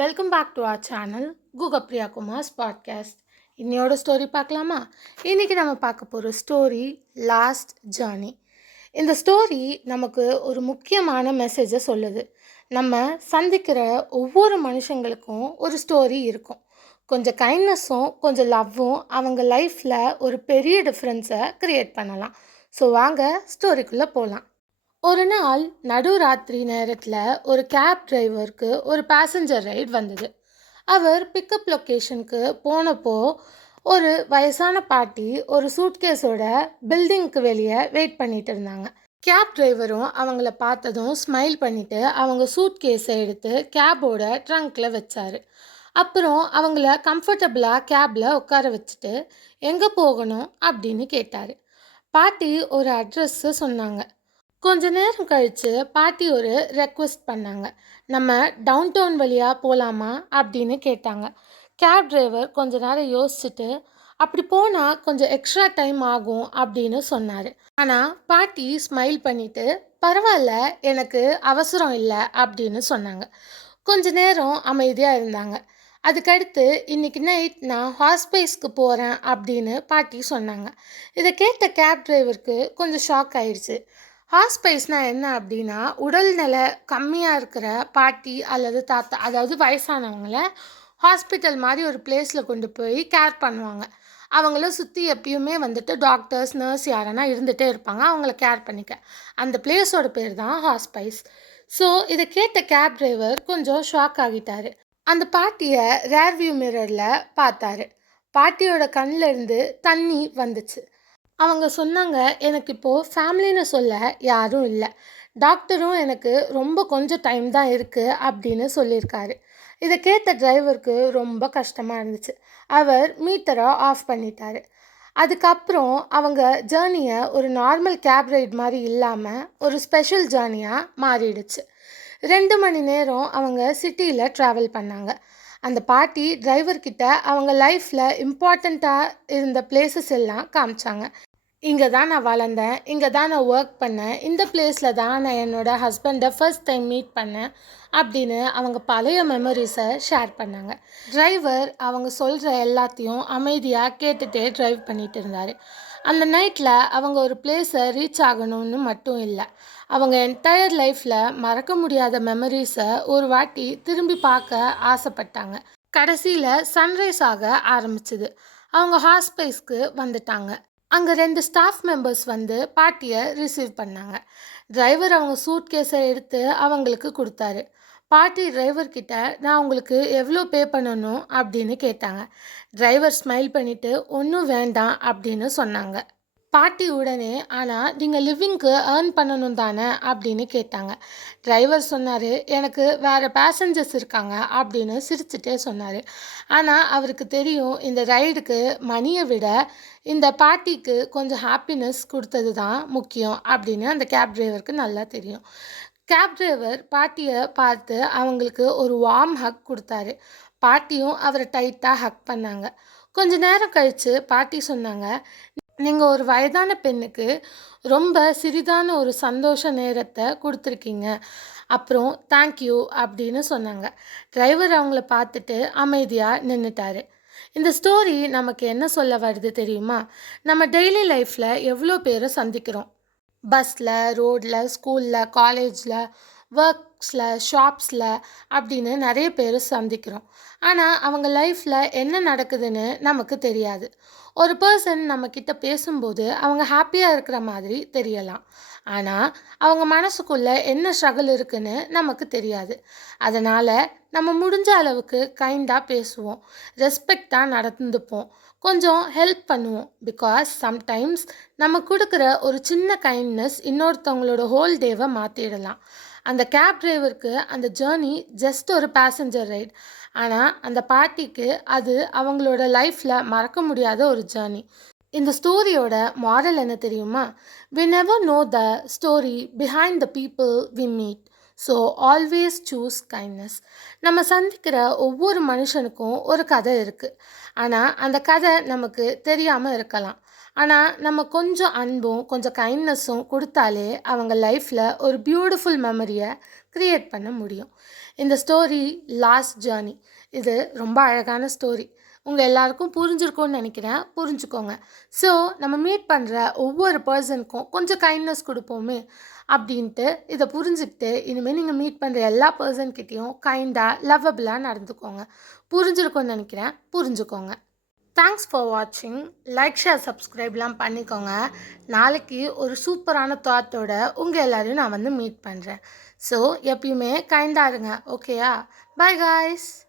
Welcome back to our channel Guhapriya Kumar's podcast. இன்னையோட story பார்க்கலாமா? இன்றைக்கி நம்ம பார்க்க போகிற ஸ்டோரி லாஸ்ட் ஜர்னி. இந்த ஸ்டோரி நமக்கு ஒரு முக்கியமான மெசேஜை சொல்லுது. நம்ம சந்திக்கிற ஒவ்வொரு மனுஷங்களுக்கும் ஒரு ஸ்டோரி இருக்கும். கொஞ்சம் கைண்ட்னஸும் கொஞ்சம் லவ்வும் அவங்க லைஃப்பில் ஒரு பெரிய டிஃப்ரென்ஸை க்ரியேட் பண்ணலாம். ஸோ வாங்க ஸ்டோரிக்குள்ளே போகலாம். ஒரு நாள் நடுராத்திரி நேரத்தில் ஒரு கேப் டிரைவருக்கு ஒரு பேசஞ்சர் ரைட் வந்தது. அவர் பிக்கப் லொக்கேஷனுக்கு போனப்போ ஒரு வயசான பாட்டி ஒரு சூட்கேஸோட பில்டிங்க்கு வெளியே வெயிட் பண்ணிட்டு இருந்தாங்க. கேப் டிரைவரும் அவங்கள பார்த்ததும் ஸ்மைல் பண்ணிட்டு அவங்க சூட்கேஸை எடுத்து கேபோட ட்ரங்க்கில் வச்சாரு. அப்புறம் அவங்கள கம்ஃபர்டபுளாக கேபில் உட்கார வச்சுட்டு எங்கே போகணும் அப்படின்னு கேட்டார். பாட்டி ஒரு அட்ரஸ்ஸு சொன்னாங்க. கொஞ்ச நேரம் கழித்து பாட்டி ஒரு ரெக்வெஸ்ட் பண்ணாங்க. நம்ம டவுன் டவுன் வழியாக போகலாமா அப்படின்னு கேட்டாங்க. கேப் டிரைவர் கொஞ்ச நேரம் யோசிச்சுட்டு அப்படி போனால் கொஞ்சம் எக்ஸ்ட்ரா டைம் ஆகும் அப்படின்னு சொன்னார். ஆனால் பாட்டி ஸ்மைல் பண்ணிவிட்டு பரவாயில்ல, எனக்கு அவசரம் இல்லை அப்படின்னு சொன்னாங்க. கொஞ்ச நேரம் அமைதியாக இருந்தாங்க. அதுக்கடுத்து இன்னைக்கு நைட் நான் ஹாஸ்பைஸ்க்கு போகிறேன் அப்படின்னு பாட்டி சொன்னாங்க. இதை கேட்ட கேப் டிரைவருக்கு கொஞ்சம் ஷாக் ஆயிடுச்சு. ஹாஸ்பைஸ்னால் என்ன அப்படின்னா, உடல்நிலை கம்மியாக இருக்கிற பாட்டி அல்லது தாத்தா, அதாவது வயசானவங்கள ஹாஸ்பிட்டல் மாதிரி ஒரு பிளேஸில் கொண்டு போய் கேர் பண்ணுவாங்க. அவங்கள சுற்றி எப்பயுமே வந்துட்டு டாக்டர்ஸ் நர்ஸ் யாரனா இருந்துகிட்டே இருப்பாங்க அவங்கள கேர் பண்ணிக்க. அந்த பிளேஸோட பேர் தான் ஹாஸ்பைஸ். ஸோ இதை கேட்ட கேப் டிரைவர் கொஞ்சம் ஷாக் ஆகிட்டாரு. அந்த பாட்டியை ரேர்வியூ மிரரில் பார்த்தாரு. பாட்டியோட கண்ணில் இருந்து தண்ணி வந்துச்சு. அவங்க சொன்னாங்க, எனக்கு இப்போது ஃபேமிலின்னு சொல்ல யாரும் இல்லை. டாக்டரும் எனக்கு ரொம்ப கொஞ்சம் டைம் தான் இருக்குது அப்படின்னு சொல்லியிருக்காரு. இதை கேட்ட டிரைவருக்கு ரொம்ப கஷ்டமாக இருந்துச்சு. அவர் மீட்டரை ஆஃப் பண்ணிட்டாரு. அதுக்கப்புறம் அவங்க ஜேர்னியை ஒரு நார்மல் கேப் ரைட் மாதிரி இல்லாமல் ஒரு ஸ்பெஷல் ஜேர்னியாக மாறிடுச்சு. 2 மணி நேரம் அவங்க சிட்டியில் ட்ராவல் பண்ணாங்க. அந்த பாட்டி டிரைவர்கிட்ட அவங்க லைஃப்பில் இம்பார்ட்டண்ட்டாக இருந்த பிளேசஸ் எல்லாம் காமிச்சாங்க. இங்கே தான் நான் வளர்ந்தேன், இங்கே தான் நான் ஒர்க் பண்ணேன், இந்த பிளேஸில் தான் நான் என்னோடய ஹஸ்பண்டை ஃபர்ஸ்ட் டைம் மீட் பண்ணேன் அப்படின்னு அவங்க பழைய மெமரிஸை ஷேர் பண்ணாங்க. டிரைவர் அவங்க சொல்கிற எல்லாத்தையும் அமைதியாக கேட்டுகிட்டே ட்ரைவ் பண்ணிகிட்டு இருந்தார். அந்த நைட்டில் அவங்க ஒரு பிளேஸை ரீச் ஆகணும்னு மட்டும் இல்லை, அவங்க என்டையர் லைஃப்பில் மறக்க முடியாத மெமரிஸை ஒரு வாட்டி திரும்பி பார்க்க ஆசைப்பட்டாங்க. கடைசியில் சன்ரைஸ் ஆக ஆரம்பிச்சுது. அவங்க ஹாஸ்பைஸ்க்கு வந்துட்டாங்க. அங்கே 2 ஸ்டாஃப் மெம்பர்ஸ் வந்து பாட்டியை ரிசீவ் பண்ணாங்க. டிரைவர் அவங்க சூட்கேஸை எடுத்து அவங்களுக்கு கொடுத்தாரு. பாட்டி டிரைவர்கிட்ட நான் உங்களுக்கு எவ்வளோ பே பண்ணணும் அப்படின்னு கேட்டாங்க. டிரைவர் ஸ்மைல் பண்ணிவிட்டு ஒன்றும் வேண்டாம் அப்படின்னு சொன்னாங்க. பாட்டி உடனே ஆனால் நீங்கள் லிவிங்க்கு ஏர்ன் பண்ணணும் தானே அப்படின்னு கேட்டாங்க. டிரைவர் சொன்னார், எனக்கு வேறு பேசஞ்சர்ஸ் இருக்காங்க அப்படின்னு சிரிச்சுட்டே சொன்னார். ஆனால் அவருக்கு தெரியும் இந்த ரைடுக்கு மணியை விட இந்த பாட்டிக்கு கொஞ்சம் ஹாப்பினஸ் கொடுத்தது தான் முக்கியம் அப்படின்னு அந்த கேப் டிரைவருக்கு நல்லா தெரியும். கேப் டிரைவர் பாட்டியை பார்த்து அவங்களுக்கு ஒரு வார்ம் ஹக் கொடுத்தாரு. பாட்டியும் அவரை டைட்டாக ஹக் பண்ணாங்க. கொஞ்ச நேரம் கழித்து பாட்டி சொன்னாங்க, நீங்கள் ஒரு வயதான பெண்ணுக்கு ரொம்ப சிறிதான ஒரு சந்தோஷ நேரத்தை கொடுத்துருக்கீங்க, அப்புறம் தேங்க்யூ அப்படின்னு சொன்னாங்க. டிரைவர் அவங்கள பார்த்துட்டு அமைதியாக நின்றுட்டாரு. இந்த ஸ்டோரி நமக்கு என்ன சொல்ல வருது தெரியுமா? நம்ம டெய்லி லைஃப்பில் எவ்வளோ பேரை சந்திக்கிறோம். பஸ்ஸில், ரோடில், ஸ்கூலில், காலேஜில், ஒர்க்ஸில், ஷாப்ஸில் அப்படின்னு நிறைய பேர் சந்திக்கிறோம். ஆனால் அவங்க லைஃப்பில் என்ன நடக்குதுன்னு நமக்கு தெரியாது. ஒரு பர்சன் நம்மக்கிட்ட பேசும்போது அவங்க ஹாப்பியாக இருக்கிற மாதிரி தெரியலாம். ஆனால் அவங்க மனசுக்குள்ளே என்ன ஸ்ட்ரகிள் இருக்குன்னு நமக்கு தெரியாது. அதனால் நம்ம முடிஞ்ச அளவுக்கு கைண்டாக பேசுவோம், ரெஸ்பெக்டாக நடந்துப்போம், கொஞ்சம் ஹெல்ப் பண்ணுவோம். பிகாஸ் சம்டைம்ஸ் நம்ம கொடுக்குற ஒரு சின்ன கைண்ட்னஸ் இன்னொருத்தவங்களோட ஹோல் டேவை மாற்றிடலாம். அந்த கேப் டிரைவருக்கு அந்த ஜேர்னி ஜஸ்ட் ஒரு பேசஞ்சர் ரைட். ஆனால் அந்த பாட்டிக்கு அது அவங்களோட லைஃப்பில் மறக்க முடியாத ஒரு ஜேர்னி. இந்த ஸ்டோரியோட மாரல் என்ன தெரியுமா? We never know the story behind the people we meet. So always choose kindness. நம்ம சந்திக்கிற ஒவ்வொரு மனுஷனுக்கும் ஒரு கதை இருக்குது. ஆனால் அந்த கதை நமக்கு தெரியாமல் இருக்கலாம். ஆனால் நம்ம கொஞ்சம் அன்பும் கொஞ்சம் கைண்ட்னஸும் கொடுத்தாலே அவங்க லைஃப்பில் ஒரு பியூட்டிஃபுல் மெமரியை க்ரியேட் பண்ண முடியும். இந்த ஸ்டோரி லாஸ்ட் ஜேர்னி. இது ரொம்ப அழகான ஸ்டோரி. உங்கள் எல்லாருக்கும் புரிஞ்சிருக்கும்னு நினைக்கிறேன். புரிஞ்சுக்கோங்க. ஸோ நம்ம மீட் பண்ணுற ஒவ்வொரு பர்சனுக்கும் கொஞ்சம் கைண்ட்னஸ் கொடுப்போமே அப்படின்ட்டு இதை புரிஞ்சுக்கிட்டு இனிமேல் நீங்கள் மீட் பண்ணுற எல்லா பர்சன்கிட்டையும் கைண்டாக லவ்வபிளாக நடந்துக்கோங்க. புரிஞ்சிருக்கும்னு நினைக்கிறேன். புரிஞ்சுக்கோங்க. தேங்க்ஸ் ஃபார் வாட்சிங். லைக், ஷேர், சப்ஸ்கிரைப்லாம் பண்ணிக்கோங்க. நாளைக்கு ஒரு சூப்பரான தாட்டோட உங்கள் எல்லாரையும் நான் வந்து மீட் பண்ணுறேன். ஸோ எப்பயுமே கைண்டாக இருங்க. ஓகேயா? By guys.